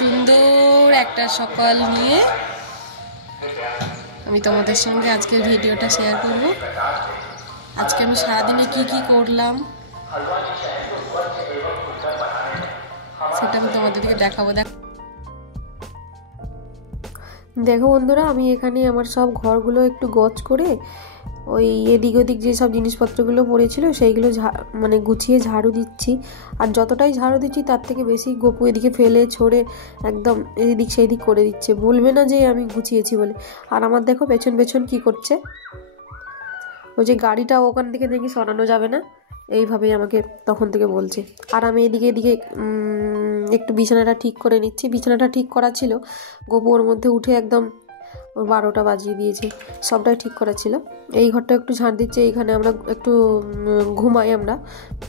সুন্দর একটা সকাল নিয়ে আমি তোমাদের সঙ্গে আজকের ভিডিওটা শেয়ার করব। আজকে আমি সারাদিনে কি কি করলাম সেটা আমি তোমাদেরকে দেখাবো। দেখো বন্ধুরা, আমি এখানে আমার সব ঘরগুলো একটু গজ করে ওই এদিক ওদিক যেসব জিনিসপত্রগুলো পড়েছিল সেইগুলো মানে গুছিয়ে ঝাড়ু দিচ্ছি। আর যতটাই ঝাড়ু দিচ্ছি তার থেকে বেশি গপু এদিকে ফেলে ছড়ে একদম এদিক সেই দিক করে দিচ্ছে, বলবে না যে আমি গুছিয়েছি বলে। আর আমার দেখো পেছন পেছন কি করছে, ওই যে গাড়িটা ওখান থেকে দেখি সরানো যাবে না, এইভাবেই আমাকে তখন থেকে বলছে। আর আমি এদিকে এদিকে একটু বিছানাটা ঠিক করে নিচ্ছি। বিছানাটা ঠিক করা ছিল, গপু ওর মধ্যে উঠে একদম ওর 12টা বাজিয়ে দিয়েছে। সবটাই ঠিক করা ছিল। এই ঘরটা একটু ঝাড় দিচ্ছে, এইখানে আমরা একটু ঘুমাই আমরা,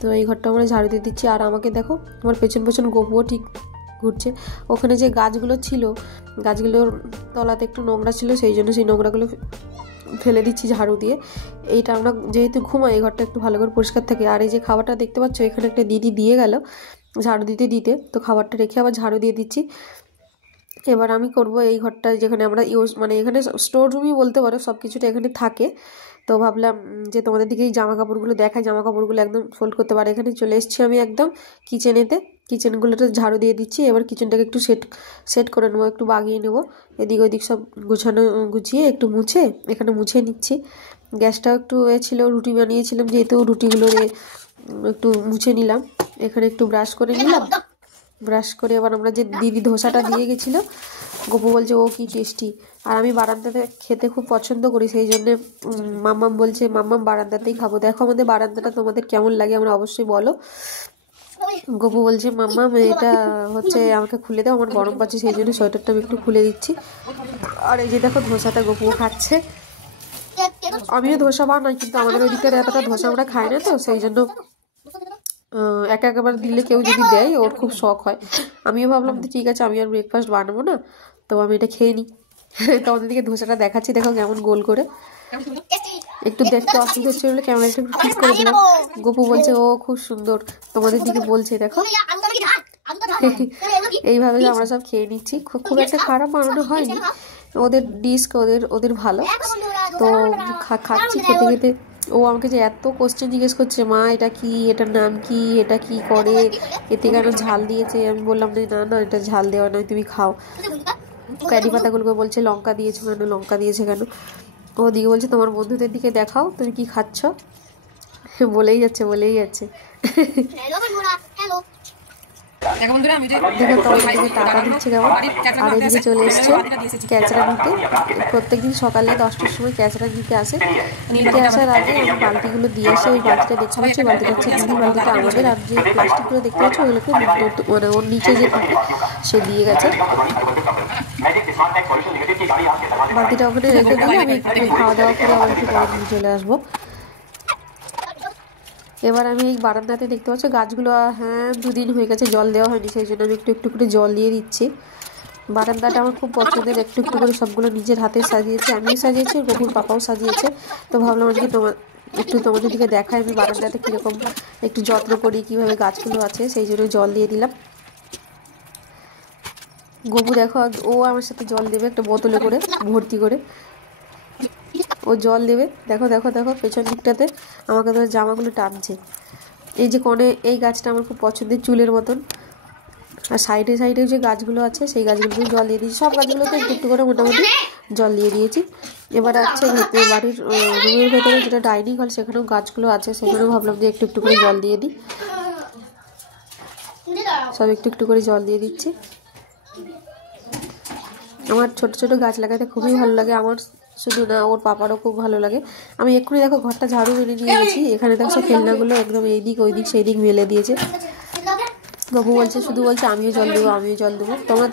তো এই ঘরটা আমরা ঝাড়ু দিয়ে দিচ্ছি। আর আমাকে দেখো আমার পেছন পেছন গপুও ঠিক ঘুরছে। ওখানে যে গাছগুলো ছিল, গাছগুলোর তলাতে একটু নোংরা ছিল, সেই জন্য সেই নোংরাগুলো ফেলে দিচ্ছি ঝাড়ু দিয়ে। এইটা আমরা যেহেতু ঘুমাই, এই ঘরটা একটু ভালো করে পরিষ্কার থাকে। আর এই যে খাবারটা দেখতে পাচ্ছ, এখানে একটা দিদি দিয়ে গেল ঝাড়ু দিতে দিতে, তো খাবারটা রেখে আবার ঝাড়ু দিয়ে দিচ্ছি। এবার আমি করব এই ঘরটা, যেখানে আমরা মানে এখানে স্টোর রুমই বলতে পারো, সব কিছুটা এখানে থাকে। তো ভাবলাম যে তোমাদের দিকে এই জামা কাপড়গুলো দেখায়, জামা কাপড়গুলো একদম ফোল্ড করতে পারে। এখানে চলে এসেছি আমি একদম কিচেনেতে, কিচেনগুলোতে ঝাড়ু দিয়ে দিচ্ছি। এবার কিচেনটাকে একটু সেট করে নেবো, একটু বাগিয়ে নেবো, এদিক ওইদিক সব গুছিয়ে একটু মুছে এখানে মুছে নিচ্ছি। গ্যাসটাও একটু ছিল, রুটি বানিয়েছিলাম যেহেতু, রুটিগুলো একটু মুছে নিলাম। এখানে একটু ব্রাশ করে নিলাম, ব্রাশ করে আবার আমরা যে দিদি ধোসাটা দিয়ে গেছিলো, গপু বলছে ও কি টেস্টি। আর আমি বারান্দাতে খেতে খুব পছন্দ করি, সেই জন্যে মাম্মাম বলছে মাম্মাম বারান্দাতেই খাবো। দেখো আমাদের বারান্দাটা তোমাদের কেমন লাগে আমরা অবশ্যই বলো। গপু বলছে মাম্মাম এটা হচ্ছে আমাকে খুলে দাও, আমার গরম পাচ্ছে, সেই জন্য সোয়েটারটা আমি একটু খুলে দিচ্ছি। আর এই যে দেখো ধোসাটা গপু খাচ্ছে। আমিও ধোসা বানাই, কিন্তু আমাদের ওই দিকটার এতটা ধোসা আমরা খাই না, তো সেই জন্য একবার দিলে কেউ যদি দেয় ওর খুব শখ হয়। আমিও ভাবলাম তো ঠিক আছে, আমি আর ব্রেকফাস্ট বানাবো না, তো আমি এটা খেয়ে নিই। তোমাদের দিকে ধোসাটা দেখাচ্ছি, দেখো কেমন গোল করে। একটু দেখতে অসুবিধা হচ্ছে বলে ক্যামেরাটা একটু ঠিক করে দিলাম। গপু বলছে ও খুব সুন্দর, তোমাদের দিকে বলছে দেখো। এইভাবে আমরা সব খেয়ে নিচ্ছি। খুব একটা খারাপ বানানো হয়নি, ওদের ডিশ ওদের ভালো। তো খাচ্ছি, খেতে খেতে ও আমাকে যে এত কোশ্চেন জিজ্ঞেস করছে, মা এটা কি, এটার নাম কি, এটা কি করে, এতে কেন ঝাল দিয়েছে। আমি বললাম না না এটা ঝাল দেওয়া নয়, তুমি খাও। কারি পাতাগুলোকে বলছে লঙ্কা দিয়েছো কেন, লঙ্কা দিয়েছে কেন। ওদিকে বলছে তোমার বন্ধুদের দিকে দেখাও তুমি কি খাচ্ছ। বলেই যাচ্ছে। দেখো তোমার দিকে টাকা দিচ্ছে কেমন। আর এদিকে চলে এসছে ক্যাচড়া নিতে। প্রত্যেকদিন সকালে 10টার সময় ক্যাচড়া নিতে আসে। নিতে আসার আগে আমি বালতিগুলো দিয়ে আসে। ওই বালতিটা দেখতে পাচ্ছি, বালতিটা হচ্ছে দিদি, বালতিটা আমাদের। আর যে প্লাস্টিকগুলো দেখতে পাচ্ছি ওগুলোকে মানে ওর নিচে যে থাকে সে দিয়ে গেছে। বালতিটা ওখানে রেখে দিলে আমি খাওয়া দাওয়া করে আবার একটু পরে নিয়ে চলে আসবো। এবার আমি এই বারান্দাতে দেখতে পাচ্ছি গাছগুলো, হ্যাঁ 2 দিন হয়ে গেছে জল দেওয়া হয়নি, সেই জন্য আমি একটু করে জল দিয়ে দিচ্ছি। বারান্দাটা আমার খুব পছন্দের, একটু করে সবগুলো নিজের হাতে সাজিয়েছি, আমিও সাজিয়েছি, গপুর পাপাও সাজিয়েছে। তো ভাবলাম আজকে তোমাদের দিকে দেখাই আমি বারান্দাতে কীরকম একটু যত্ন করি, কীভাবে গাছগুলো আছে, সেই জন্য জল দিয়ে দিলাম। গপু দেখো ও আমার সাথে জল দেবে একটা বোতলে করে ভর্তি করে, ও জল দেবে। দেখো পেছন দিকটাতে আমাকে ধরে জামাগুলো টানছে। এই যে কোণে এই গাছটা আমার খুব পছন্দের, চুলের মতন। আর সাইডে যে গাছগুলো আছে সেই গাছগুলোকে জল দিয়ে দিয়েছি, সব গাছগুলোকে একটু করে মোটামুটি জল দিয়ে দিয়েছি। এবার আছে বাড়ির রুমের ভেতরে যেটা ডাইনিং হল, সেখানেও গাছগুলো আছে, সেখানেও ভাবলাম যে একটু করে জল দিয়ে দিই। সব একটু করে জল দিয়ে দিচ্ছি। আমার ছোট গাছ লাগাতে খুবই ভালো লাগে, আমার শুধু না ওর পাপারও খুব ভালো লাগে। আমি এক্ষুনি দেখো ঘরটা ঝাড়ু মেরে নিয়ে গেছি। এখানে দেখো খেলনাগুলো একদম এইদিক ওইদিক সেই দিক মেলে দিয়েছে। বাবু শুধু বলছে আমিও জল দেবো। তোমরা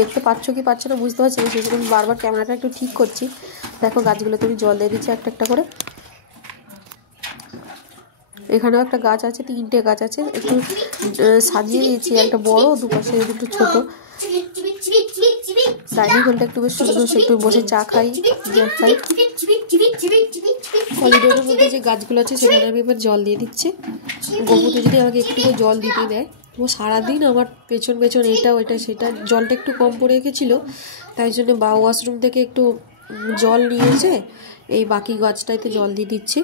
দেখতে পাচ্ছ কি পাচ্ছ না বুঝতে পারছি না, সেই জন্য আমি বারবার ক্যামেরাটা একটু ঠিক করছি। দেখো গাছগুলোতে আমি জল দিয়ে দিচ্ছি একটা করে। এখানেও একটা গাছ আছে, 3টে গাছ আছে, একটু সাজিয়ে দিয়েছি, একটা বড়, দুপাশে দুটো ছোট। ডাইনিং হলটা একটু বেশ সুন্দর, একটু বসে চা খাই। করিডোরের মধ্যে যে গাছগুলো আছে সেখানে আমি এবার জল দিয়ে দিচ্ছি। গপুতে যদি আমাকে একটু জল দিতে দেয় ও সারাদিন আমার পেছন পেছন এটা ওইটা সেটা। জলটা একটু কম পড়ে গেছিলো, তাই জন্য ওয়াশরুম থেকে একটু জল নিয়েছে, এই বাকি গাছটাইতে জল দিয়ে দিচ্ছি।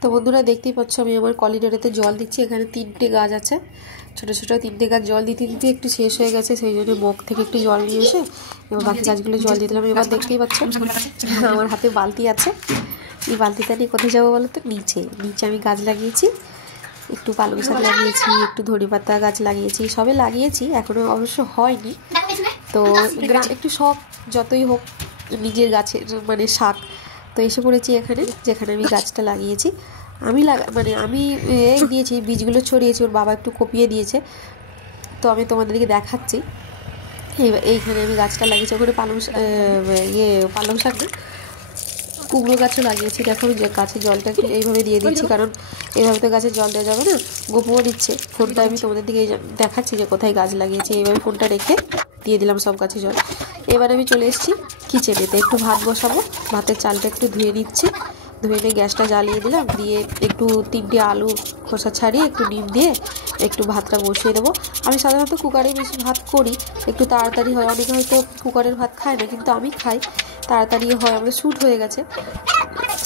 তো বন্ধুরা দেখতেই পাচ্ছ আমি আমার কলিডোরেতে জল দিচ্ছি। এখানে 3টে গাছ আছে, ছোটো ছোটো 3টে গাছ। জল দিতে দিতে একটু শেষ হয়ে গেছে, সেই জন্য মগ থেকে একটু জল নিয়ে এসে এবার বাকি গাছগুলো জল দিয়ে দিলাম। এবার দেখতেই পাচ্ছ আমার হাতে বালতি আছে। এই বালতিটা নিয়ে কোথায় যাবো বলো তো? নিচে আমি গাছ লাগিয়েছি, একটু পালং শাক লাগিয়েছি, একটু ধনেপাতা গাছ লাগিয়েছি, সবে লাগিয়েছি, এখনও অবশ্য হয়নি। তো একটু শখ, যতই হোক নিজের গাছের মানে শাক। তো এসে পড়েছি এখানে, যেখানে আমি গাছটা লাগিয়েছি। আমি আমি দিয়েছি, বীজগুলো ছড়িয়েছি, ওর বাবা একটু কপিয়ে দিয়েছে। তো আমি তোমাদেরকে দেখাচ্ছি। এইখানে আমি গাছটা লাগিয়েছি, ওখানে পালং শাক না, কুমড়ো গাছও লাগিয়েছি। দেখো আমি গাছের জলটা একটু এইভাবে দিয়ে দিচ্ছি, কারণ এইভাবে তো গাছের জল দেওয়া যাবে না। গোপুও দিচ্ছে। ফোনটা আমি তোমাদের দিকে দেখাচ্ছি যে কোথায় গাছ লাগিয়েছি। এইভাবে ফোনটা রেখে দিয়ে দিলাম সব গাছে জল। এবার আমি চলে এসেছি কিচেনেতে, একটু ভাত বসাবো। ভাতের চালটা একটু ধুয়ে নিচ্ছি, ধুয়ে নিয়ে গ্যাসটা জ্বালিয়ে দিলাম, দিয়ে একটু 3টে আলু খোসা ছাড়িয়ে একটু ডিম দিয়ে একটু ভাতটা বসিয়ে দেবো। আমি সাধারণত কুকারে বেশি ভাত করি, একটু তাড়াতাড়ি হয়। অনেকে হয়তো কুকারের ভাত খায় না, কিন্তু আমি খাই, তাড়াতাড়ি হয়, আমাদের শ্যুট হয়ে গেছে।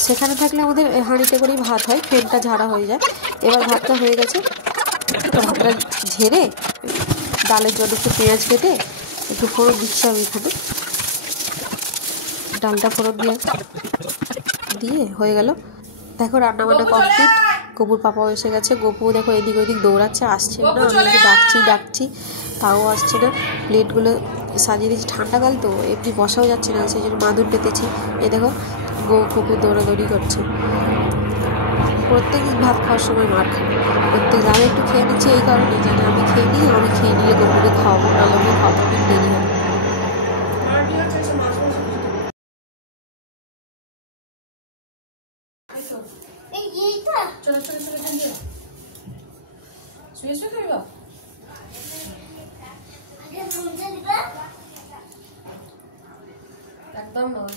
সেখানে থাকলে আমাদের হাঁড়িতে করেই ভাত হয়, ফ্লেমটা ঝাড়া হয়ে যায়। এবার ভাতটা হয়ে গেছে, তো ভাতটা ঝেড়ে ডালের জন্য একটু পেঁয়াজ কেটে একটু ফোড়ন দিচ্ছি আমি এখানে। ডালটা ফোড়ন দিয়ে হয়ে গেল। দেখো রান্নাবান্না কমপ্লিট। গপুর পাপাও এসে গেছে। গপু দেখো এদিক ওদিক দৌড়াচ্ছে, আসছে না। আমি ওকে ডাকছি, তাও আসছে না। প্লেটগুলো সাজিয়ে দিয়েছি, ঠান্ডাকাল তো এমনি বসাও যাচ্ছে না, সেই জন্য মাদুর পেতেছি। এ দেখো কুকুর দৌড়াদৌড়ি করছে। প্রত্যেক ভাত খাওয়ার সময় মার খাবে প্রত্যেক। আমি একটু খেয়ে নিচ্ছি এই কারণে, যেন আমি খেয়ে নিলে গপুকে খাওয়াবো, নাহলে ওকে খাওয়াতে অনেক দেরি হবে। একদম নয়,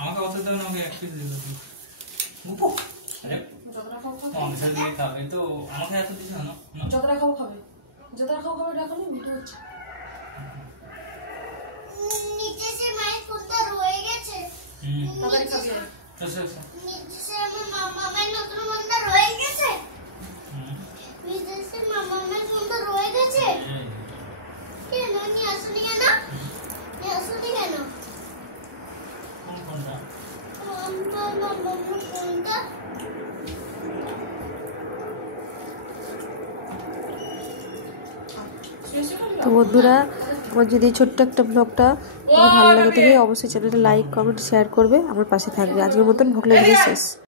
আমাকে অত দাও না, আমাকে এক পিস দিও। গুপো আরে যতটা খাও খাবে, মাংস দিয়ে খাবে তো, আমাকে এত দিছ না। যতটা খাও খাবে দেখো নি ভিডিও হচ্ছে। নিচে সে মায়ের কোনটা রয়ে গেছে। তাড়াতাড়ি খাবে। আচ্ছা নিচে সে আমার মামার নতুন কোনটা রয়ে গেছে। নিচে সে মামার কোনটা রয়ে গেছে। কেন নি আসুনি কেন? তো বন্ধুরা, আমার যদি ছোট্ট একটা ব্লগটা ভালো লাগে থাকে, অবশ্যই চ্যানেলটা লাইক কমেন্ট শেয়ার করবে, আমার পাশে থাকবে। আজকের মতন ভোগলা ভিডিও শেষ।